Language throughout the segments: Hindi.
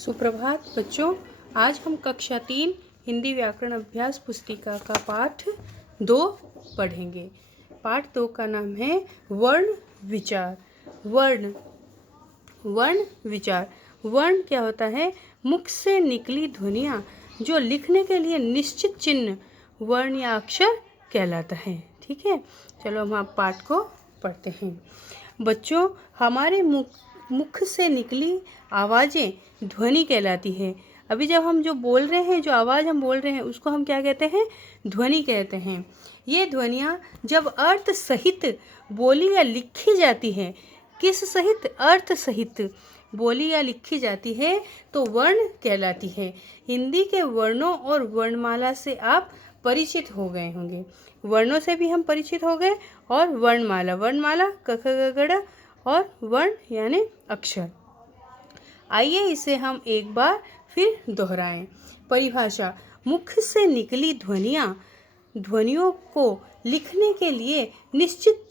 सुप्रभात बच्चों, आज हम कक्षा 3 हिंदी व्याकरण अभ्यास पुस्तिका का पाठ 2 पढ़ेंगे। पाठ 2 का नाम है वर्ण विचार। वर्ण विचार। वर्ण क्या होता है? मुख से निकली ध्वनियाँ जो लिखने के लिए निश्चित चिन्ह वर्ण या अक्षर कहलाता है। ठीक है, चलो हम आप पाठ को पढ़ते हैं। बच्चों, हमारे मुख से निकली आवाज़ें ध्वनि कहलाती है। अभी जब हम जो बोल रहे हैं, जो आवाज़ हम बोल रहे हैं, उसको हम क्या कहते हैं? ध्वनि कहते हैं। ये ध्वनियाँ जब अर्थ सहित बोली या लिखी जाती है, किस सहित? अर्थ सहित बोली या लिखी जाती है तो वर्ण कहलाती है। हिंदी के वर्णों और वर्णमाला से आप परिचित हो गए होंगे। वर्णों से भी हम परिचित हो गए और वर्णमाला क ख ग घ ड़ और वर्ण यानी अक्षर। आइए इसे हम एक बार फिर दोहराएं। परिभाषा: मुख से निकली ध्वनियों को लिखने के लिए निश्चित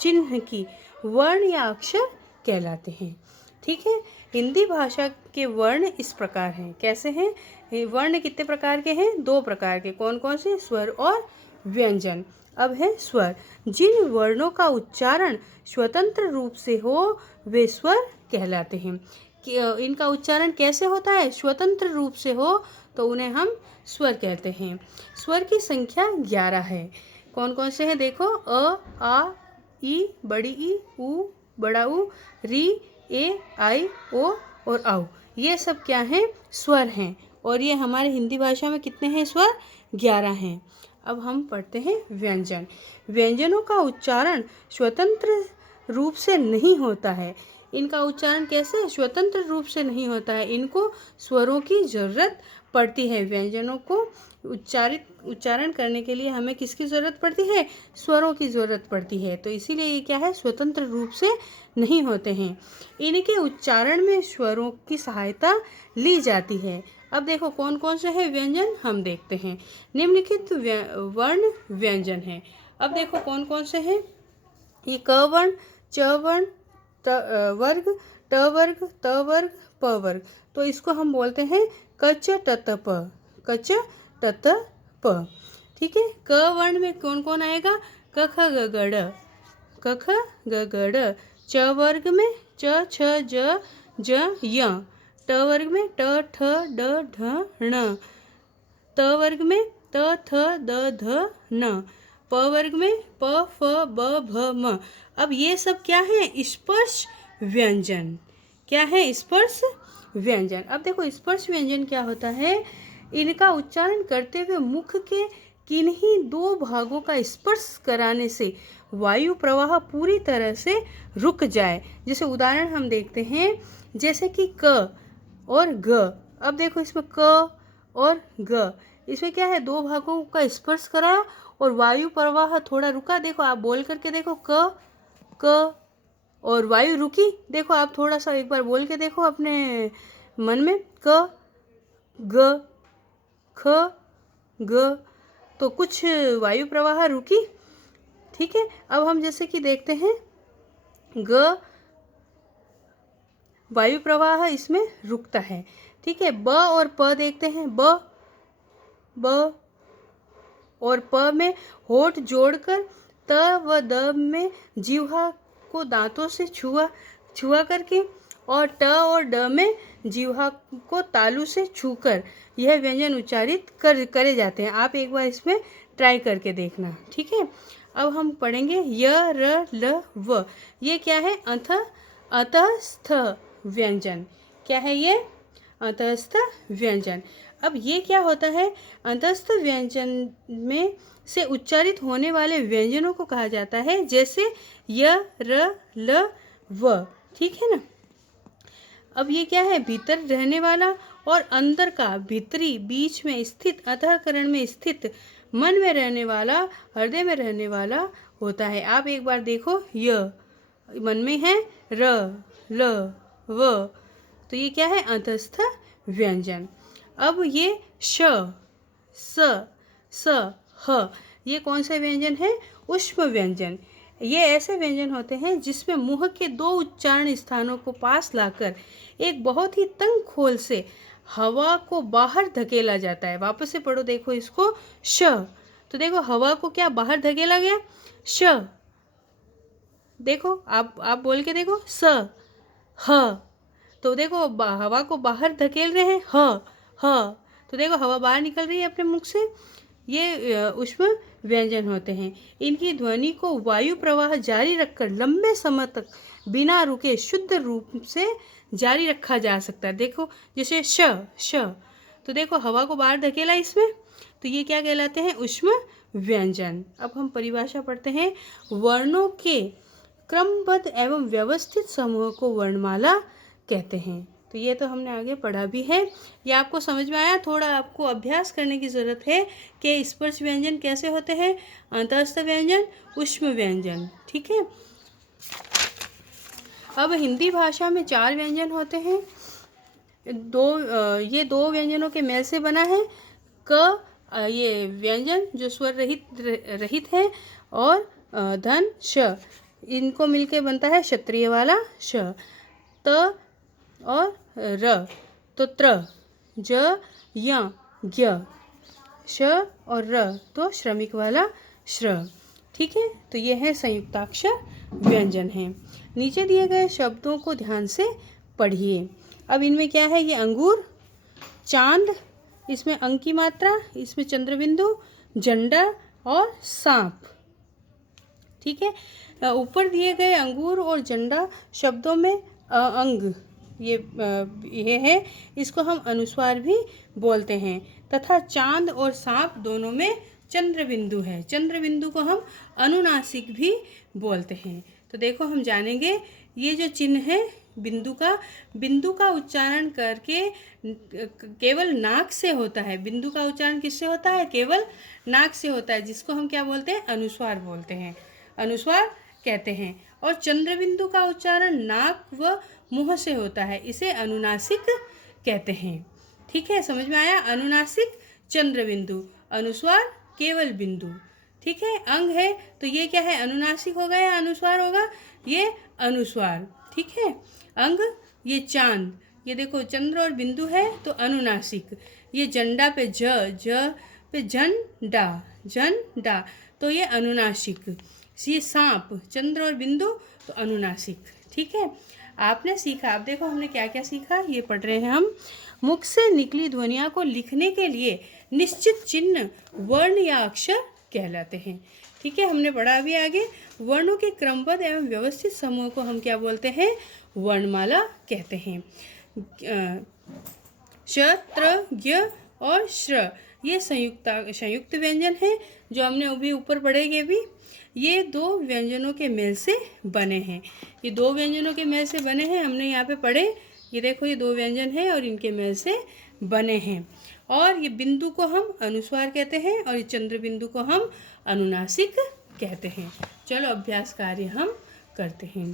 चिन्ह की वर्ण या अक्षर कहलाते हैं। ठीक है, हिंदी भाषा के वर्ण इस प्रकार हैं। कैसे हैं? वर्ण कितने प्रकार के हैं? 2 प्रकार के। कौन कौन से? स्वर और व्यंजन। अब है स्वर। जिन वर्णों का उच्चारण स्वतंत्र रूप से हो वे स्वर कहलाते हैं। इनका उच्चारण कैसे होता है? स्वतंत्र रूप से हो तो उन्हें हम स्वर कहते हैं। स्वर की संख्या 11 है। कौन कौन से हैं? देखो, अ, आ, ई, बड़ी ई, उ, बड़ा उ, री, ए, आई, ओ और औ। ये सब क्या हैं? स्वर हैं। और ये हमारे हिंदी भाषा में कितने हैं स्वर? 11 हैं। अब हम पढ़ते हैं व्यंजन। व्यंजनों का उच्चारण स्वतंत्र रूप से नहीं होता है। इनका उच्चारण कैसे? स्वतंत्र रूप से नहीं होता है। इनको स्वरों की ज़रूरत पड़ती है। व्यंजनों को उच्चारण करने के लिए हमें किसकी ज़रूरत पड़ती है? स्वरों की ज़रूरत पड़ती है। तो इसीलिए ये क्या है? स्वतंत्र रूप से नहीं होते हैं। इनके उच्चारण में स्वरों की सहायता ली जाती है। अब देखो कौन कौन से हैं व्यंजन, हम देखते हैं। निम्नलिखित वर्ण व्यंजन हैं। अब देखो कौन कौन से हैं। ये क वर्ण, च वर्ण, वर्ग, ट वर्ग, त वर्ग, प वर्ग। तो इसको हम बोलते हैं कच टत प। कच टत प। ठीक है, क वर्ण में कौन कौन आएगा? क ख ग घ ड़, क ख ग घ ड़। च वर्ग में च छ ज ज य। ट वर्ग में ट ठ ड ढ ण। त वर्ग में त थ द ध न। प वर्ग में प फ ब भ म। अब ये सब क्या है? स्पर्श व्यंजन। क्या है? स्पर्श व्यंजन। अब देखो स्पर्श व्यंजन क्या होता है? इनका उच्चारण करते हुए मुख के किन्हीं 2 भागों का स्पर्श कराने से वायु प्रवाह पूरी तरह से रुक जाए। जैसे उदाहरण हम देखते हैं, जैसे कि क और ग। अब देखो इसमें क और ग, इसमें क्या है? 2 भागों का स्पर्श कराया और वायु प्रवाह थोड़ा रुका। देखो आप बोल करके देखो, क और वायु रुकी। देखो आप थोड़ा सा एक बार बोल के देखो अपने मन में, क ग ख ग, तो कुछ वायु प्रवाह रुकी। ठीक है, अब हम जैसे कि देखते हैं ग, वायु प्रवाह इसमें रुकता है। ठीक है, ब और प देखते हैं। ब और प में होठ जोड़कर त व द में जीवा को दांतों से छुआ करके और ट और ड में जीवा को तालू से छूकर यह व्यंजन उच्चारित करे जाते हैं। आप एक बार इसमें ट्राई करके देखना। ठीक है, अब हम पढ़ेंगे य र ल व। ये क्या है? अतःस्थ व्यंजन। क्या है ये? अतःस्थ व्यंजन। अब ये क्या होता है? अतःस्थ व्यंजन में से उच्चारित होने वाले व्यंजनों को कहा जाता है, जैसे य र ल व। ठीक है ना। अब ये क्या है? भीतर रहने वाला और अंदर का, भीतरी, बीच में स्थित, अंतःकरण में स्थित, मन में रहने वाला, हृदय में रहने वाला होता है। आप एक बार देखो, य मन में है, र ल व, तो ये क्या है? अंतःस्थ व्यंजन। अब ये श, स, ह, ये कौन सा व्यंजन है? ऊष्म व्यंजन। ये ऐसे व्यंजन होते हैं जिसमें मुंह के दो उच्चारण स्थानों को पास लाकर एक बहुत ही तंग खोल से हवा को बाहर धकेला जाता है। वापस से पढ़ो, देखो इसको, श। तो देखो हवा को क्या बाहर धकेला गया, श। देखो आप बोल के देखो, स, ह। तो देखो हवा को बाहर धकेल रहे हैं, ह। तो देखो हवा बाहर निकल रही है अपने मुख से। ये ऊष्म व्यंजन होते हैं। इनकी ध्वनि को वायु प्रवाह जारी रखकर लंबे समय तक बिना रुके शुद्ध रूप से जारी रखा जा सकता है। देखो जैसे श। तो देखो हवा को बाहर धकेला इसमें, तो ये क्या कहलाते हैं, ऊष्म व्यंजन। अब हम परिभाषा पढ़ते हैं। वर्णों के क्रमबद्ध एवं व्यवस्थित समूह को वर्णमाला कहते हैं। तो ये तो हमने आगे पढ़ा भी है, ये आपको समझ में आया। थोड़ा आपको अभ्यास करने की ज़रूरत है कि स्पर्श व्यंजन कैसे होते हैं, अंतःस्थ व्यंजन, ऊष्म व्यंजन। ठीक है। अब हिंदी भाषा में 4 व्यंजन होते हैं। ये दो व्यंजनों के मेल से बना है। क ये व्यंजन जो स्वर रहित है, और धन श, इनको मिलके बनता है क्षत्रिय वाला श। त और र, तो त्र, ज, य, ज्ञ, श और र, तो श्रमिक वाला श्र। ठीक है। तो ये है संयुक्ताक्षर व्यंजन है। नीचे दिए गए शब्दों को ध्यान से पढ़िए। अब इनमें क्या है, ये अंगूर, चांद, इसमें अंक की मात्रा, इसमें चंद्रबिंदु, झंडा और सांप। ठीक है। ऊपर दिए गए अंगूर और झंडा शब्दों में अंग ये है, इसको हम अनुस्वार भी बोलते हैं। तथा चांद और सांप दोनों में चंद्रबिंदु है, चंद्रबिंदु को हम अनुनासिक भी बोलते हैं। तो देखो हम जानेंगे ये जो चिन्ह है बिंदु का उच्चारण करके केवल नाक से होता है। बिंदु का उच्चारण किससे होता है, केवल नाक से होता है, जिसको हम क्या बोलते हैं, अनुस्वार बोलते हैं, अनुस्वार कहते हैं। और चंद्रबिंदु का उच्चारण नाक व मुंह से होता है, इसे अनुनासिक कहते हैं। ठीक है, समझ में आया। अनुनासिक चंद्रबिंदु, अनुस्वार केवल बिंदु। ठीक है। अंग है तो ये क्या है, अनुनासिक होगा या अनुस्वार होगा, ये अनुस्वार। ठीक है। अंग, ये चांद, ये देखो चंद्र और बिंदु है तो अनुनासिक। ये झंडा पे ज पे झंडा, तो ये अनुनासिक। ये सांप, चंद्र और बिंदु, तो अनुनासिक। ठीक है। आपने सीखा, अब देखो हमने क्या क्या सीखा, ये पढ़ रहे हैं हम। मुख से निकली ध्वनियों को लिखने के लिए निश्चित चिन्ह वर्ण या अक्षर कहलाते हैं। ठीक है, हमने पढ़ा अभी आगे। वर्णों के क्रमबद्ध एवं व्यवस्थित समूह को हम क्या बोलते हैं, वर्णमाला कहते हैं। श, त्र, ज्ञ और श्र, ये संयुक्त व्यंजन है, जो हमने अभी ऊपर पढ़ेंगे भी। ये 2 व्यंजनों के मेल से बने हैं। ये 2 व्यंजनों के मेल से बने हैं, हमने यहाँ पे पढ़े। ये देखो ये 2 व्यंजन हैं और इनके मेल से बने हैं। और ये बिंदु को हम अनुस्वार कहते हैं और ये चंद्र बिंदु को हम अनुनासिक कहते हैं। चलो अभ्यास कार्य हम करते हैं।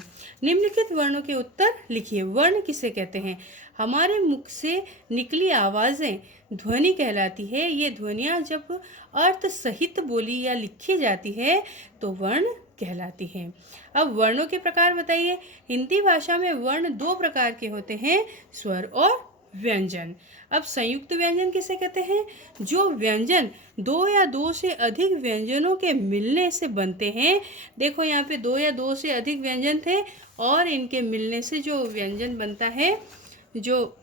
निम्नलिखित वर्णों के उत्तर लिखिए। वर्ण किसे कहते हैं? हमारे मुख से निकली आवाज़ें ध्वनि कहलाती है। ये ध्वनियाँ जब अर्थ सहित बोली या लिखी जाती है तो वर्ण कहलाती है। अब वर्णों के प्रकार बताइए। हिंदी भाषा में वर्ण 2 प्रकार के होते हैं, स्वर और व्यंजन। अब संयुक्त व्यंजन किसे कहते हैं? जो व्यंजन 2 या 2 से अधिक व्यंजनों के मिलने से बनते हैं। देखो यहाँ पे 2 या 2 से अधिक व्यंजन थे और इनके मिलने से जो व्यंजन बनता है, जो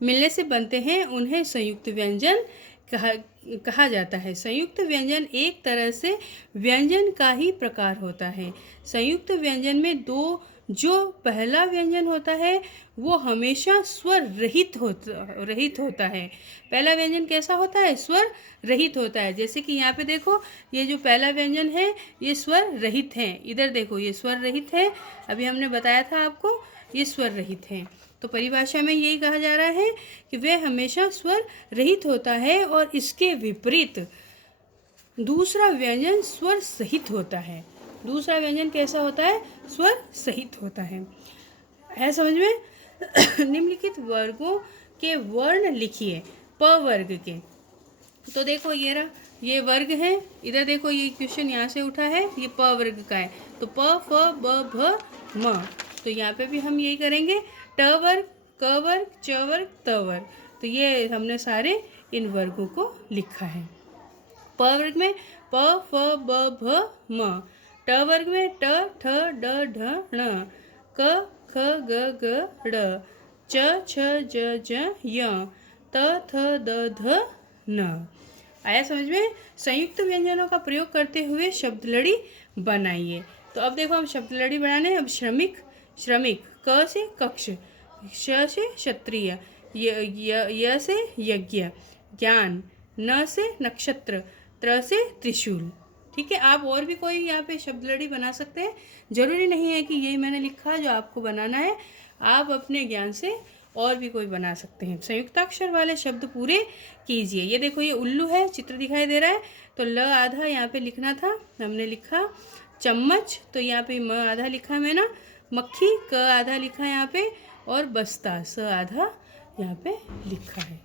मिलने से बनते हैं, उन्हें संयुक्त व्यंजन कहा जाता है। संयुक्त व्यंजन एक तरह से व्यंजन का ही प्रकार होता है। संयुक्त व्यंजन में जो पहला व्यंजन होता है वो हमेशा स्वर रहित होता है। पहला व्यंजन कैसा होता है? स्वर रहित होता है। जैसे कि यहाँ पे देखो, ये जो पहला व्यंजन है ये स्वर रहित है। इधर देखो ये स्वर रहित है, अभी हमने बताया था आपको, ये स्वर रहित है। तो परिभाषा में यही कहा जा रहा है कि वह हमेशा स्वर रहित होता है और इसके विपरीत दूसरा व्यंजन स्वर सहित होता है। दूसरा व्यंजन कैसा होता है? स्वर सहित होता है समझ में? निम्नलिखित वर्गों के वर्ण लिखिए प वर्ग के। तो देखो ये रहा ये वर्ग है। इधर देखो ये क्वेश्चन यहाँ से उठा है, ये प वर्ग का है, तो प फ ब भ म, तो यहाँ पे भी हम यही करेंगे। ट वर्ग, क वर्ग, च वर्ग, त वर्ग, तो ये हमने सारे इन वर्गों को लिखा है। प वर्ग में प फ ब भ म, ट वर्ग में ट ठ ड ढ ण, क ख ग घ ड़, च छ ज ज य, त थ द ध न। आया समझ में? संयुक्त व्यंजनों का प्रयोग करते हुए शब्द लड़ी बनाइए। तो अब देखो हम शब्द लड़ी बनाने। अब श्रमिक, श्रमिक, क से कक्ष, श से क्षत्रिय, य से यज्ञ, ज्ञान, न से नक्षत्र, त्र से त्रिशूल। ठीक है, आप और भी कोई यहाँ पे शब्द लड़ी बना सकते हैं। जरूरी नहीं है कि यही मैंने लिखा जो आपको बनाना है, आप अपने ज्ञान से और भी कोई बना सकते हैं। संयुक्ताक्षर वाले शब्द पूरे कीजिए। ये देखो ये उल्लू है, चित्र दिखाई दे रहा है, तो ल आधा यहाँ पे लिखना था, हमने लिखा। चम्मच, तो यहाँ पे म आधा लिखा है मैंने। मक्खी, क आधा लिखा है यहाँ पे, और बस्ता, स आधा यहाँ पे लिखा है।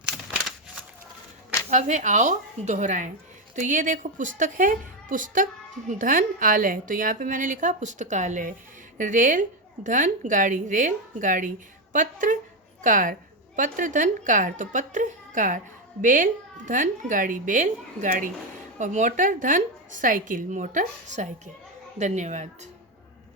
अब है आओ दोहराएं। तो ये देखो पुस्तक है, पुस्तक, धन, आलय, तो यहाँ पे मैंने लिखा पुस्तकालय। रेल, धन, गाड़ी, रेल गाड़ी। पत्र, कार, पत्र धन कार, तो पत्र कार। बेल, धन, गाड़ी, बेल गाड़ी। और मोटर, धन, साइकिल, मोटर साइकिल। धन्यवाद।